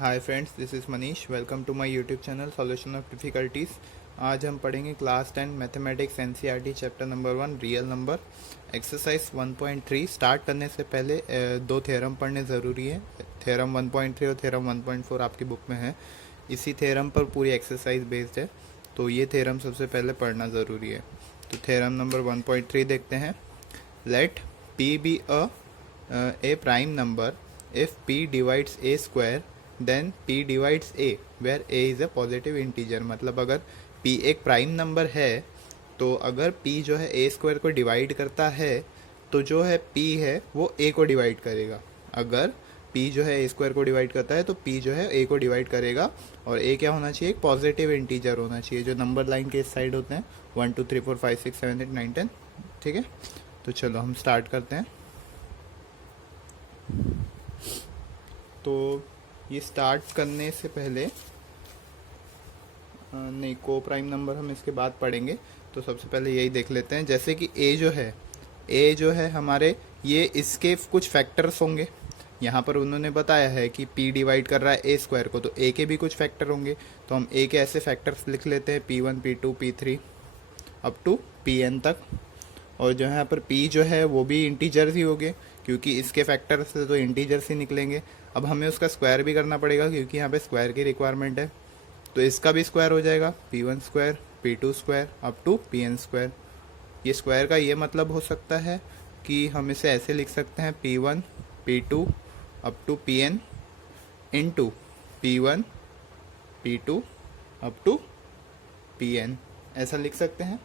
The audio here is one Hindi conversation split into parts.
Hi friends, this is Manish. Welcome to my YouTube channel solution of difficulties. आज हम पढ़ेंगे class 10 mathematics NCERT chapter number 1 real number exercise 1.3। Start करने से पहले दो थ्योरम पढ़ने ज़रूरी है। थ्योरम 1.3 और थ्योरम 1.4 आपकी बुक में है। इसी थ्योरम पर पूरी एक्सरसाइज बेस्ड है, तो ये थ्योरम सबसे पहले पढ़ना ज़रूरी है। तो थ्योरम नंबर 1.3 देखते हैं। Let p be a prime number if p divides a square then p divides a where a is a positive integer। मतलब अगर p एक प्राइम नंबर है तो अगर p जो है a स्क्वायर को डिवाइड करता है तो जो है p है वो a को डिवाइड करेगा। अगर p जो है a स्क्वायर को डिवाइड करता है तो p जो है a को डिवाइड करेगा, और a क्या होना चाहिए? एक पॉजिटिव इंटीजर होना चाहिए, जो नंबर लाइन के इस साइड होते हैं 1 2 3 4 5 6 7 8 9 10। ठीक है, तो चलो हम स्टार्ट करते हैं। तो ये स्टार्ट करने से पहले नहीं, को प्राइम नंबर हम इसके बाद पढ़ेंगे, तो सबसे पहले यही देख लेते हैं। जैसे कि ए जो है हमारे, ये इसके कुछ फैक्टर्स होंगे। यहाँ पर उन्होंने बताया है कि p डिवाइड कर रहा है ए स्क्वायर को, तो a के भी कुछ फैक्टर होंगे। तो हम a के ऐसे फैक्टर्स लिख लेते हैं p1 p2 p3 up to pn तक। और जो है यहाँ पर p जो है वो भी इंटीजर्स ही होंगे, क्योंकि इसके फैक्टर से तो इंटीजर्स ही निकलेंगे। अब हमें उसका स्क्वायर भी करना पड़ेगा, क्योंकि यहाँ पे स्क्वायर की रिक्वायरमेंट है। तो इसका भी स्क्वायर हो जाएगा p1 square p2 square up to pn square. ये स्क्वायर का ये मतलब हो सकता है कि हम इसे ऐसे लिख सकते हैं p1 p2 up to pn into p1 p2 up to pn, ऐसा लिख सकते हैं।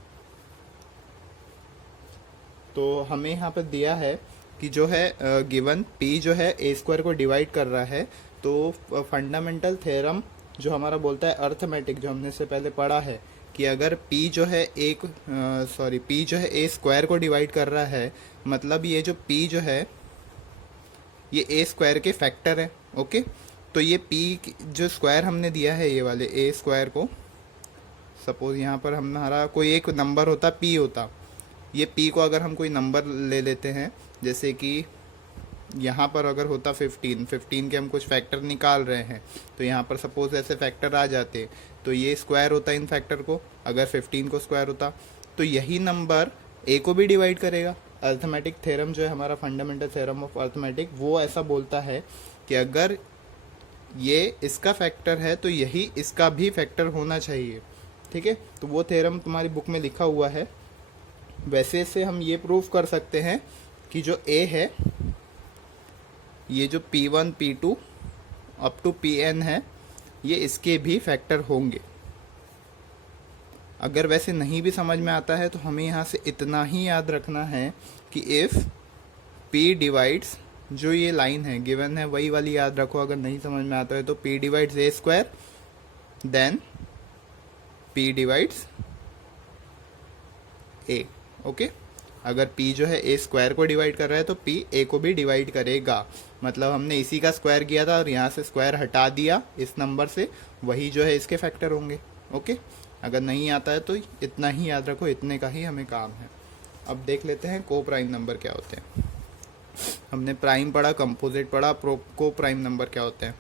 तो हमें यहाँ पर दिया है कि जो है गिवन p जो है ए स्क्वायर को डिवाइड कर रहा है, तो फंडामेंटल थ्योरम जो हमारा बोलता है अर्थमेटिक, जो हमने इससे पहले पढ़ा है कि अगर p जो है p जो है ए स्क्वायर को डिवाइड कर रहा है, मतलब ये जो p जो है ये ए स्क्वायर के फैक्टर है। ओके, तो ये p जो स्क्वायर हमने दिया है, ये वाले ए स्क्वायर को, सपोज यहाँ पर हमारा कोई एक नंबर होता p होता, ये p को अगर हम कोई नंबर ले लेते हैं, जैसे कि यहाँ पर अगर होता 15 के हम कुछ फैक्टर निकाल रहे हैं, तो यहाँ पर सपोज ऐसे फैक्टर आ जाते, तो ये स्क्वायर होता इन फैक्टर को। अगर 15 को स्क्वायर होता तो यही नंबर a को भी डिवाइड करेगा। अर्थमेटिक थ्योरम जो है हमारा, फंडामेंटल थ्योरम ऑफ अर्थमेटिक, वो ऐसा बोलता है कि अगर ये इसका फैक्टर है तो यही इसका भी फैक्टर होना चाहिए। ठीक है, तो वो थ्योरम तुम्हारी बुक में लिखा हुआ है। वैसे से हम ये प्रूफ कर सकते हैं कि जो a है, ये जो p1 p2 up to pn है, ये इसके भी फैक्टर होंगे। अगर वैसे नहीं भी समझ में आता है तो हमें यहाँ से इतना ही याद रखना है कि इफ़ p डिवाइड्स, जो ये लाइन है गिवन है वही वाली याद रखो। अगर नहीं समझ में आता है तो p divides a square then p divides a। Okay, अगर p जो है a स्क्वायर को डिवाइड कर रहा है तो p a को भी डिवाइड करेगा। मतलब हमने इसी का स्क्वायर किया था और यहाँ से स्क्वायर हटा दिया इस नंबर से, वही जो है इसके फैक्टर होंगे। ओके, अगर नहीं आता है तो इतना ही याद रखो, इतने का ही हमें काम है। अब देख लेते हैं को प्राइम नंबर क्या होते हैं। हमने प्राइम पढ़ा, कंपोजिट पढ़ा, को प्राइम नंबर क्या होते हैं।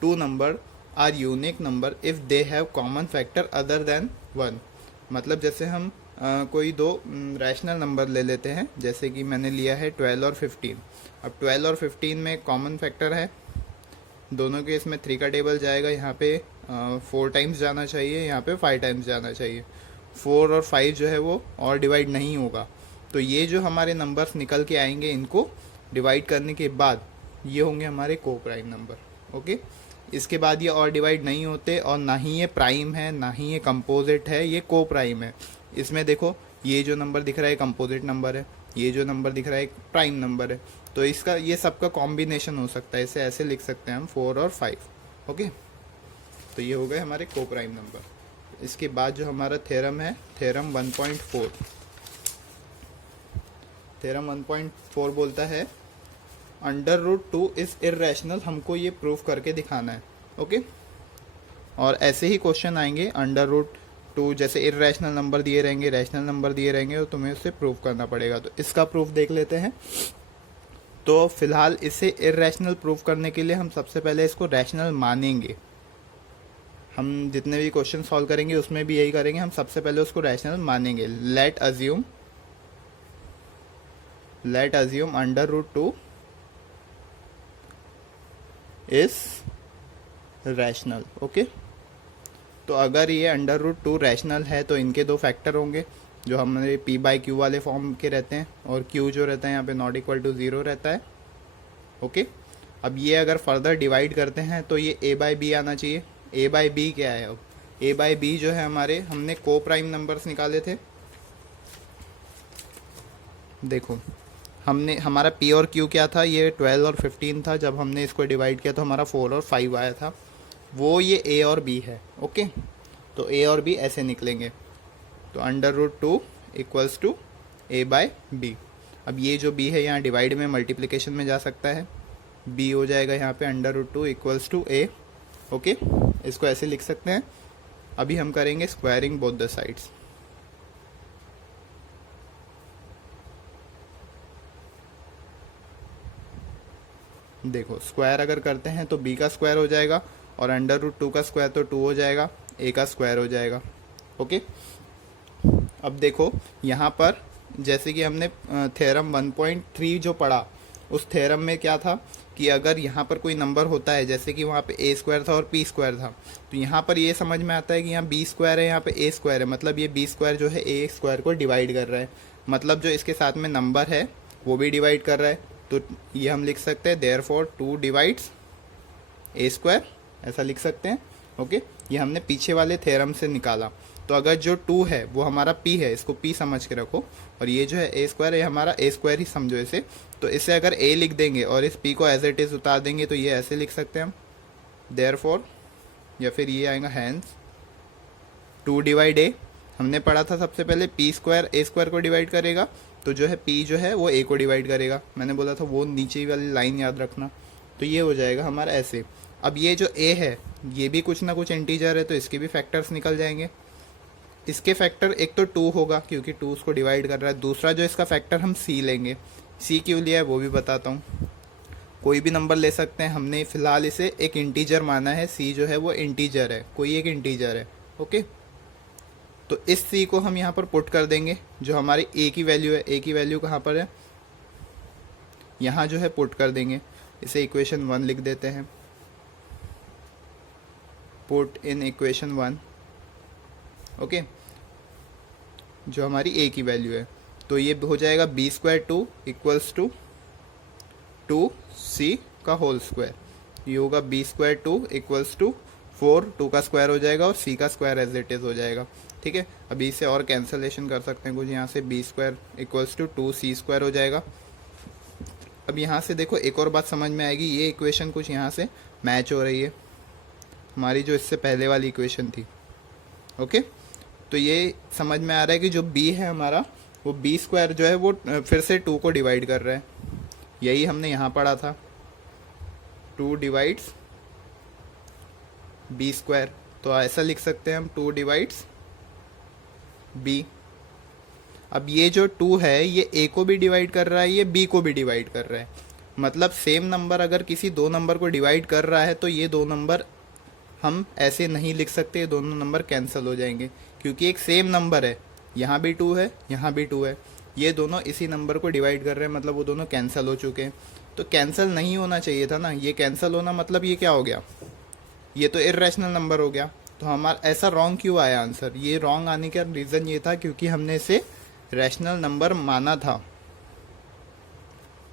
Two number are unique number if they have common factor other than 1। मतलब जैसे हम कोई दो रैशनल नंबर ले लेते हैं, जैसे कि मैंने लिया है 12 और 15। अब 12 और 15 में कॉमन फैक्टर है, दोनों के इसमें 3 का टेबल जाएगा। यहाँ पे 4 टाइम्स जाना चाहिए, यहाँ पे 5 टाइम्स जाना चाहिए। 4 और 5 जो है वो और डिवाइड नहीं होगा। तो ये जो हमारे नंबर्स निकल के आएंगे, इनको डिवाइड करने के बाद ये होंगे हमारे को प्राइम नंबर। ओके, इसके बाद ये और डिवाइड नहीं होते, और ना ही ये प्राइम है ना ही ये कंपोजिट है, ये को प्राइम है। इसमें देखो, ये जो नंबर दिख रहा है कंपोजिट नंबर है, ये जो नंबर दिख रहा है प्राइम नंबर है। तो इसका ये सबका कॉम्बिनेशन हो सकता है, इसे ऐसे लिख सकते हैं हम 4 और 5। ओके, तो ये हो गए हमारे को प्राइम नंबर। इसके बाद जो हमारा थ्योरम है, थ्योरम 1.4। थ्योरम 1.4 बोलता है √2 इज इर्रेशनल। हमको ये प्रूफ करके दिखाना है। ओके, और ऐसे ही क्वेश्चन आएंगे √2, जैसे इर्रेशनल नंबर दिए रहेंगे, रैशनल नंबर दिए रहेंगे, और तुम्हें उससे प्रूफ करना पड़ेगा। तो इसका प्रूफ देख लेते हैं। तो फिलहाल इसे इरेशनल प्रूव करने के लिए हम सबसे पहले इसको रैशनल मानेंगे। हम जितने भी क्वेश्चन सॉल्व करेंगे उसमें भी यही करेंगे, हम सबसे पहले उसको रैशनल मानेंगे। Let assume under root 2 is rational. Okay, तो अगर ये अंडर रूट 2 रैशनल है तो इनके दो फैक्टर होंगे जो हमारे p बाई क्यू वाले फॉर्म के रहते हैं, और q जो रहता है यहाँ पे नॉट इक्वल टू 0 रहता है। ओके, अब ये अगर फर्दर डिवाइड करते हैं तो ये a बाई बी आना चाहिए। a बाई बी क्या है? अब a बाई बी जो है हमारे, हमने को प्राइम नंबर्स निकाले थे। देखो हमने, हमारा p और q क्या था? ये 12 और 15 था। जब हमने इसको डिवाइड किया तो हमारा 4 और 5 आया था। वो ये a और b है। ओके, तो a और b ऐसे निकलेंगे। तो under root 2 equals to a by b. अब ये जो b है यहाँ डिवाइड में, मल्टीप्लिकेशन में जा सकता है। b हो जाएगा यहाँ पे under root 2 equals to a। Okay, इसको ऐसे लिख सकते हैं। अभी हम करेंगे स्क्वायरिंग बोथ द साइड्स। देखो स्क्वायर अगर करते हैं तो b का स्क्वायर हो जाएगा, और अंडर रूट 2 का स्क्वायर तो 2 हो जाएगा, a का स्क्वायर हो जाएगा। ओके, अब देखो यहाँ पर जैसे कि हमने थ्योरम 1.3 जो पढ़ा, उस थ्योरम में क्या था कि अगर यहाँ पर कोई नंबर होता है, जैसे कि वहाँ पे a स्क्वायर था और p स्क्वायर था, तो यहाँ पर ये समझ में आता है कि यहाँ b स्क्वायर है, यहाँ पे a स्क्वायर है, मतलब ये b स्क्वायर जो है a स्क्वायर को डिवाइड कर रहा है, मतलब जो इसके साथ में नंबर है वो भी डिवाइड कर रहा है। तो ये हम लिख सकते हैं देयरफॉर 2 डिवाइड्स a स्क्वायर, ऐसा लिख सकते हैं। ओके, ये हमने पीछे वाले थ्योरम से निकाला। तो अगर जो 2 है वो हमारा p है, इसको p समझ के रखो, और ये जो है a स्क्वायर है हमारा a स्क्वायर ही समझो इसे। तो इसे अगर a लिख देंगे और इस p को एज इट इज़ उतार देंगे तो ये ऐसे लिख सकते हैं हम देयरफॉर, या फिर ये आएगा हैंस 2 डिवाइड a। हमने पढ़ा था सबसे पहले p स्क्वायर a स्क्वायर को डिवाइड करेगा, तो जो है p जो है वो a को डिवाइड करेगा। मैंने बोला था वो नीचे वाली लाइन याद रखना। तो ये हो जाएगा हमारा ऐसे। अब ये जो a है ये भी कुछ ना कुछ इंटीजर है, तो इसके भी फैक्टर्स निकल जाएंगे। इसके फैक्टर एक तो 2 होगा क्योंकि 2 उसको डिवाइड कर रहा है। दूसरा जो इसका फैक्टर हम c लेंगे। c क्यों लिया है वो भी बताता हूँ। कोई भी नंबर ले सकते हैं, हमने फ़िलहाल इसे एक इंटीजर माना है। c जो है वो इंटीजर है, कोई एक इंटीजर है। ओके, तो इस c को हम यहाँ पर पुट कर देंगे, जो हमारी a की वैल्यू है। a की वैल्यू कहाँ पर है? यहाँ जो है पुट कर देंगे। इसे इक्वेशन 1 लिख देते हैं, पुट इन इक्वेशन 1। ओके, जो हमारी a की वैल्यू है, तो ये हो जाएगा b square 2 equals to 2c का होल स्क्वायर। ये होगा b स्क्वायर 2 इक्वल्स टू 4, 2 का स्क्वायर हो जाएगा और c का स्क्वायर एज इट इज़ हो जाएगा। ठीक है, अभी इसे और कैंसलेशन कर सकते हैं कुछ, यहाँ से b square equals to 2c square हो जाएगा। अब यहाँ से देखो एक और बात समझ में आएगी, ये इक्वेशन कुछ यहाँ से मैच हो रही है हमारी जो इससे पहले वाली इक्वेशन थी। ओके, तो ये समझ में आ रहा है कि जो b है हमारा, वो b स्क्वायर जो है वो फिर से 2 को डिवाइड कर रहा है। यही हमने यहाँ पढ़ा था, 2 डिवाइड्स b स्क्वायर। तो ऐसा लिख सकते हैं हम 2 डिवाइड्स b। अब ये जो 2 है ये a को भी डिवाइड कर रहा है, ये b को भी डिवाइड कर रहा है। मतलब सेम नंबर अगर किसी दो नंबर को डिवाइड कर रहा है तो ये दो नंबर हम ऐसे नहीं लिख सकते, ये दोनों नंबर कैंसिल हो जाएंगे, क्योंकि एक सेम नंबर है, यहाँ भी 2 है, यहाँ भी 2 है, ये दोनों इसी नंबर को डिवाइड कर रहे हैं, मतलब वो दोनों कैंसिल हो चुके हैं। तो कैंसिल नहीं होना चाहिए था ना, ये कैंसिल होना मतलब ये क्या हो गया, ये तो इर्रेशनल नंबर हो गया। तो हमारा ऐसा रॉन्ग क्यों आया आंसर? ये रॉन्ग आने का रीज़न ये था क्योंकि हमने इसे रैशनल नंबर माना था।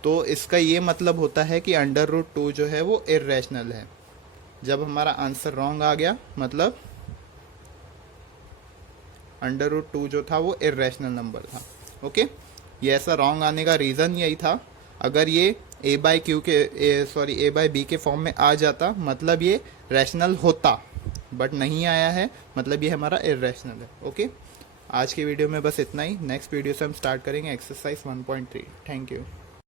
तो इसका ये मतलब होता है कि अंडर रूट 2 जो है वो इर्रेशनल है। जब हमारा आंसर रॉन्ग आ गया मतलब अंडर रूट 2 जो था वो इर्रेशनल नंबर था। ओके, ये ऐसा रॉन्ग आने का रीज़न यही था। अगर ये a बाई बी के फॉर्म में आ जाता मतलब ये रैशनल होता, बट नहीं आया है मतलब ये हमारा इर्रेशनल है। ओके, आज की वीडियो में बस इतना ही। नेक्स्ट वीडियो से हम स्टार्ट करेंगे एक्सरसाइज 1.3। Thank you.